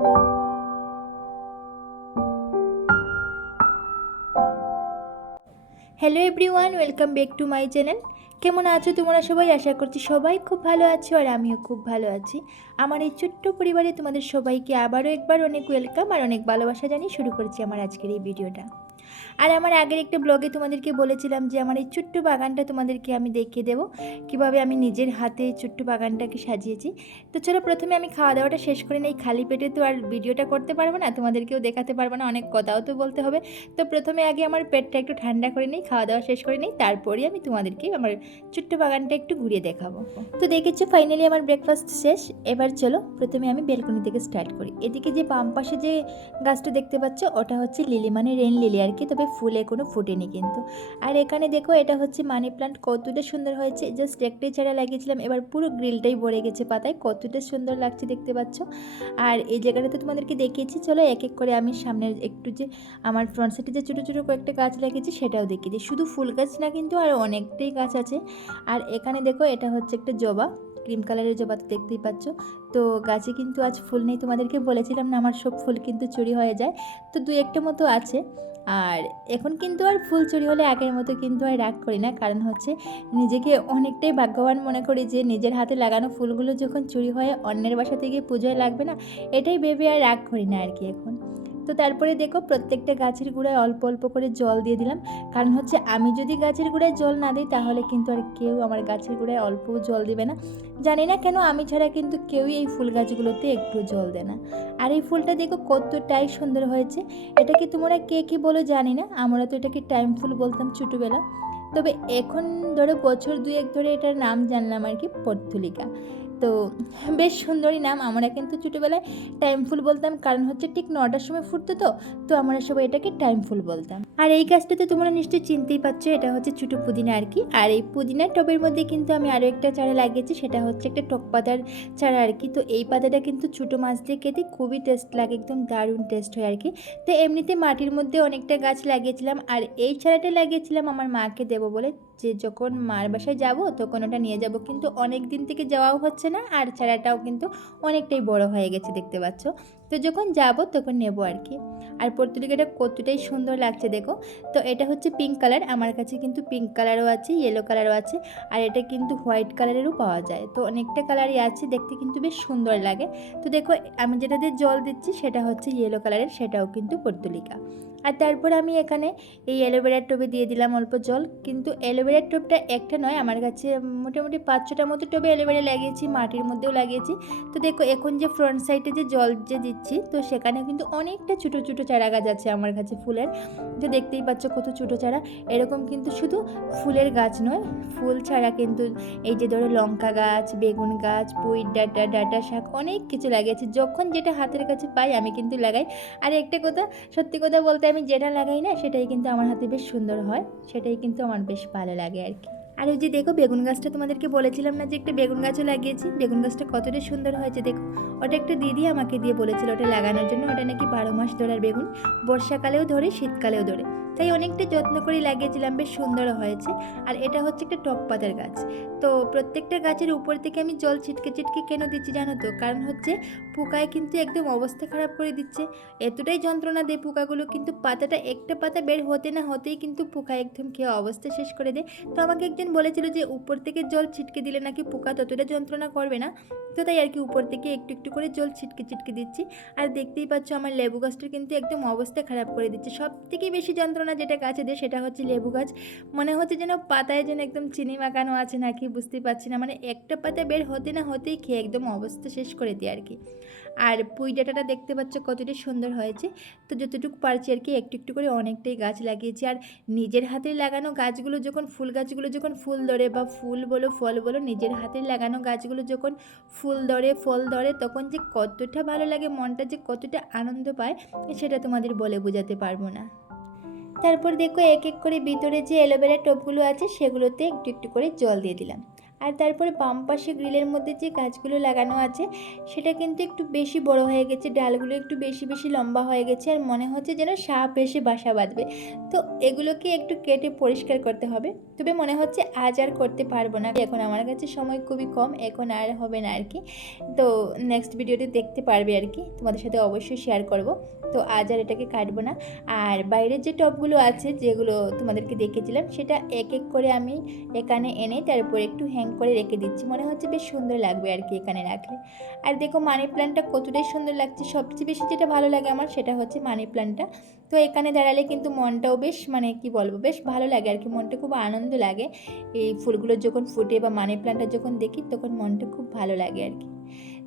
Hello everyone, welcome back to my channel. কেমন আছো তোমরা সবাই? আশা করছি সবাই খুব ভালো আছো আর আমিও খুব ভালো আছি। আমার এই ছোট্ট পরিবারে তোমাদের সবাইকে আবারও একবার অনেক ওয়েলকাম আর অনেক ভালোবাসা জানিয়ে শুরু করেছি আমার আজকের এই ভিডিওটা। আর আমার আগের একটা ব্লগে তোমাদেরকে বলেছিলাম যে আমার এই ছোট্ট বাগানটা তোমাদেরকে আমি দেখিয়ে দেবো কীভাবে আমি নিজের হাতে এই ছোট্ট বাগানটাকে সাজিয়েছি। তো চলো প্রথমে আমি খাওয়া দাওয়াটা শেষ করে নেই, খালি পেটে তো আর ভিডিওটা করতে পারবো না, তোমাদেরকেও দেখাতে পারবো না, অনেক কথাও তো বলতে হবে। তো প্রথমে আগে আমার পেটটা একটু ঠান্ডা করে নিই, খাওয়া দাওয়া শেষ করে নিই, তারপরে আমি তোমাদেরকে আমার ছোট্ট বাগানটা একটু ঘুরিয়ে দেখাবো। তো দেখেছো ফাইনালি আমার ব্রেকফাস্ট শেষ। এবার চলো প্রথমে আমি বেলকনি থেকে স্টার্ট করি। এদিকে যে বাম পাশে যে গাছটা দেখতে পাচ্ছ ওটা হচ্ছে লিলি, মানে রেন লিলি আর কি, তবে ফুল এখনো ফুটেনি কিন্তু। আর এখানে দেখো এটা হচ্ছে মানি প্লান্ট, কতটা সুন্দর হয়েছে। জাস্ট একটাই চারা লাগিয়েছিলাম, এবার পুরো গ্রিলটাই ভরে গেছে পাতায়, কতটা সুন্দর লাগছে দেখতে পাচ্ছ। আর এই জায়গাটাতে তোমাদেরকে দেখিয়েছি, চলো এক এক করে আমি সামনের একটু যে আমার ফ্রন্ট সাইডে যে ছোটো ছোটো কয়েকটা গাছ লাগিয়েছি সেটাও দেখিয়ে দিই। শুধু ফুল গাছ না কিন্তু আর অনেকটাই গাছ আছে। আর এখানে দেখো এটা হচ্ছে একটা জবা, ক্রিম কালারের জবা, তো দেখতেই পাচ্ছ। তো গাছে কিন্তু আজ ফুল নেই, তোমাদেরকে বলেছিলাম না আমার সব ফুল কিন্তু চুরি হয়ে যায়, তো দুই একটা মতো আছে। আর এখন কিন্তু আর ফুল চুরি হলে আগের মতো কিন্তু আর রাগ করি না, কারণ হচ্ছে নিজেকে অনেকটাই ভাগ্যবান মনে করি যে নিজের হাতে লাগানো ফুলগুলো যখন চুরি হয়ে অন্যের বাসা থেকে পুজোয় লাগবে না, এটাই ভেবে আর রাগ করি না আর কি এখন। তো তারপরে দেখো প্রত্যেকটা গাছের গোড়ায় অল্প অল্প করে জল দিয়ে দিলাম, কারণ হচ্ছে আমি যদি গাছের গোড়ায় জল না দিই তাহলে কিন্তু আর কেউ আমার গাছের গোড়ায় অল্পও জল দেবে না। জানি না কেন আমি ছাড়া কিন্তু কেউই এই ফুল গাছগুলোতে একটু জল দেয় না। আর এই ফুলটা দেখো কতটাই সুন্দর হয়েছে। এটাকে তোমরা কে কী বলো জানি না, আমরা তো এটাকে টাইম ফুল বলতাম ছোটোবেলা, তবে এখন ধরো বছর দুয়েক ধরে এটার নাম জানলাম আর কি, পর্তুলিকা। তো বেশ সুন্দরই নাম। আমরা কিন্তু ছোটোবেলায় টাইম ফুল বলতাম, কারণ হচ্ছে ঠিক 9টার সময় ফুটতো, তো আমরা সবাই এটাকে টাইম ফুল বলতাম। আর এই গাছটাতে তোমরা নিশ্চয়ই চিনতেই পারছো, এটা হচ্ছে ছোটো পুদিনা আর কি। আর এই পুদিনার টবের মধ্যে কিন্তু আমি আরও একটা চারা লাগিয়েছি, সেটা হচ্ছে একটা টক পাতার চারা আর কি। তো এই পাতাটা কিন্তু ছোটো মাছ দিয়ে খেতে খুবই টেস্ট লাগে, একদম দারুণ টেস্ট হয় আর কি। তো এমনিতে মাটির মধ্যে অনেকটা গাছ লাগিয়েছিলাম, আর এই চারাটা লাগিয়েছিলাম আমার মাকে দেবো বলে, যে যখন মার বাসায় যাব তখন ওটা নিয়ে যাব, কিন্তু অনেক দিন থেকে যাওয়াও হচ্ছে না, আর চারাটাও কিন্তু অনেকটাই বড় হয়ে গেছে দেখতে পাচ্ছ। তো যখন যাব তখন নেব আর কি। আর পর্তুলিকাটা কতটাই সুন্দর লাগছে দেখো। তো এটা হচ্ছে পিঙ্ক কালার, আমার কাছে কিন্তু পিঙ্ক কালারও আছে, ইয়েলো কালারও আছে, আর এটা কিন্তু হোয়াইট কালারেরও পাওয়া যায়। তো অনেকটা কালারই আছে, দেখতে কিন্তু বেশ সুন্দর লাগে। তো দেখো আমি যেটা দিয়ে জল দিচ্ছি সেটা হচ্ছে ইয়েলো কালারের, সেটাও কিন্তু পর্তুলিকা। আর তারপর আমি এখানে এই অ্যালোভেরার টবে দিয়ে দিলাম অল্প জল, কিন্তু অ্যালোভেরার টবটা একটা নয়, আমার কাছে মোটামুটি 5-6টা মতো টবে অ্যালোভেরা লাগিয়েছি, মাটির মধ্যেও লাগিয়েছি। তো দেখো এখন যে ফ্রন্ট সাইডে যে জল যে দিচ্ছি, তো সেখানে কিন্তু অনেকটা ছোটো ছোটো চারা গাছ আছে আমার কাছে ফুলের। তো দেখতেই পাচ্ছ কত ছোটো চারা। এরকম কিন্তু শুধু ফুলের গাছ নয়, ফুল ছাড়া কিন্তু এই যে ধরো লঙ্কা গাছ, বেগুন গাছ, পুঁই ডাঁটা, ডাঁটা শাক, অনেক কিছু লাগিয়েছি। যখন যেটা হাতের কাছে পাই আমি কিন্তু লাগাই। আর একটা কথা, সত্যি কথা বলতে আমি যেটা লাগাই না সেটাই কিন্তু আমার হাতে বেশ সুন্দর হয়, সেটাই কিন্তু আমার বেশ ভালো লাগে আর কি। আর ওই যে দেখো বেগুন গাছটা তোমাদেরকে বলেছিলাম না যে একটা বেগুন গাছও লাগিয়েছি, বেগুন গাছটা কতটা সুন্দর হয়েছে দেখো। ওটা একটা দিদি আমাকে দিয়ে বলেছিল ওটা লাগানোর জন্য, ওটা নাকি 12 মাস ধরার বেগুন, বর্ষাকালেও ধরে শীতকালেও ধরে, তাই অনেকটা যত্ন করে লাগিয়েছিলাম, বেশ সুন্দরও হয়েছে। আর এটা হচ্ছে একটা টক পাতার গাছ। তো প্রত্যেকটা গাছের উপর থেকে আমি জল ছিটকে ছিটকে কেন দিচ্ছি জানো তো, কারণ হচ্ছে পোকায় কিন্তু একদম অবস্থা খারাপ করে দিচ্ছে, এতটাই যন্ত্রণা দেয় পোকাগুলো, কিন্তু পাতাটা একটা পাতা বের হতে না হতেই কিন্তু পোকা একদম খেয়ে অবস্থা শেষ করে দেয়। তো আমাকে একজন বলেছিল যে উপর থেকে জল ছিটকে দিলে নাকি পোকা ততটা যন্ত্রণা করবে না, তো তাই আর কি উপর থেকে একটু একটু করে জল ছিটকে ছিটকে দিচ্ছি। আর দেখতেই পাচ্ছ আমার লেবু গাছটার কিন্তু একদম অবস্থা খারাপ করে দিচ্ছে। সব থেকে বেশি যন্ত্রণা যেটা গাছে দেয় সেটা হচ্ছে লেবু গাছ। মনে হচ্ছে যেন পাতায় যেন একদম চিনি মাখানো আছে নাকি বুঝতেই পারছি না, মানে একটা পাতা বের হতে না হতেই খেয়ে একদম অবস্থা শেষ করে দেয় আর কি। আর পুঁই ডাঁটাটা দেখতে পাচ্ছ কতটা সুন্দর হয়েছে। তো যতটুকু পারছি আর কি একটু একটু করে অনেকটাই গাছ লাগিয়েছি। আর নিজের হাতে লাগানো গাছগুলো যখন, ফুল গাছগুলো যখন ফুল ধরে, বা ফুল বলো ফল বলো, নিজের হাতে লাগানো গাছগুলো যখন ফুল ধরে ফল ধরে, তখন যে কতটা ভালো লাগে, মনটা যে কতটা আনন্দ পায় সেটা তোমাদের বলে বোঝাতে পারবো না। তারপর দেখো এক এক করে ভিতরে যে অ্যালোভেরা টবগুলো আছে সেগুলোতে একটু একটু করে জল দিয়ে দিলাম। আর তারপরে বাম পাশে গ্রিলের মধ্যে যে গাছগুলো লাগানো আছে সেটা কিন্তু একটু বেশি বড় হয়ে গেছে, ডালগুলো একটু বেশি বেশি লম্বা হয়ে গেছে, আর মনে হচ্ছে যেন সাপ এসে বাসা বাঁধবে। তো এগুলোকে একটু কেটে পরিষ্কার করতে হবে, তবে মনে হচ্ছে আজ আর করতে পারবো না, এখন আমার কাছে সময় খুবই কম, এখন আর হবে না আর কি। তো নেক্সট ভিডিওতে দেখতে পারবে আর কি, তোমাদের সাথে অবশ্যই শেয়ার করব। তো আজ আর এটাকে কাটবো না। আর বাইরের যে টবগুলো আছে যেগুলো তোমাদেরকে দেখেছিলাম সেটা এক এক করে আমি এখানে এনে তারপর একটু হ্যাং করে রেখে দিচ্ছি, মনে হচ্ছে বেশ সুন্দর লাগবে আর কি এখানে রাখলে। আর দেখো মানি প্ল্যান্টটা কতটাই সুন্দর লাগছে, সবচেয়ে বেশি যেটা ভালো লাগে আমার সেটা হচ্ছে মানি প্ল্যান্টটা। তো এখানে দাঁড়ালে কিন্তু মনটাও বেশ মানে কি বলবো, বেশ ভালো লাগে আর কি, মনটা খুব আনন্দ লাগে এই ফুলগুলো যখন ফুটে বা মানি প্ল্যান্টটা যখন দেখি তখন মনটা খুব ভালো লাগে আর কি।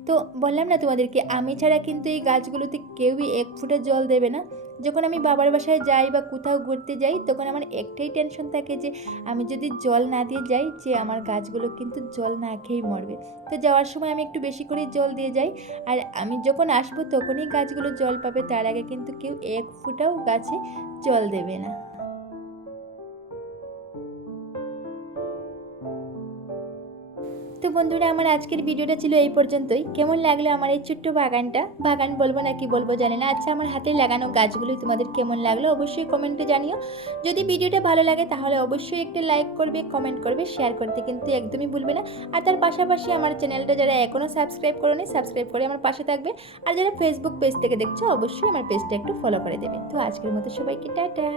তো বললাম না তোমাদেরকে, আমি ছাড়া কিন্তু এই গাছগুলোতে কেউই এক ফোঁটা জল দেবে না। যখন আমি বাবার বাসায় যাই বা কোথাও ঘুরতে যাই তখন আমার একটাই টেনশন থাকে যে আমি যদি জল না দিয়ে যাই যে আমার গাছগুলো কিন্তু জল না খেয়েই মরবে। তো যাওয়ার সময় আমি একটু বেশি করে জল দিয়ে যাই, আর আমি যখন আসবো তখনই গাছগুলো জল পাবে, তার আগে কিন্তু কেউ এক ফোঁটাও গাছে জল দেবে না। তো বন্ধুরা, আমার আজকের ভিডিওটা ছিল এই পর্যন্তই। কেমন লাগলো আমার এই ছোট্ট বাগানটা, বাগান বলবো না কি বলবো জানি না। আচ্ছা, আমার হাতে লাগানো গাছগুলোই তোমাদের কেমন লাগলো অবশ্যই কমেন্টে জানিও। যদি ভিডিওটা ভালো লাগে তাহলে অবশ্যই একটা লাইক করবে, কমেন্ট করবে, শেয়ার করতে কিন্তু একদমই ভুলবে না। আর তার পাশাপাশি আমার চ্যানেলটা যারা এখনও সাবস্ক্রাইব করোনি সাবস্ক্রাইব করে আমার পাশে থাকবে। আর যারা ফেসবুক পেজ থেকে দেখছো অবশ্যই আমার পেজটা একটু ফলো করে দেবে। তো আজকের মতো সবাইকে টাটা।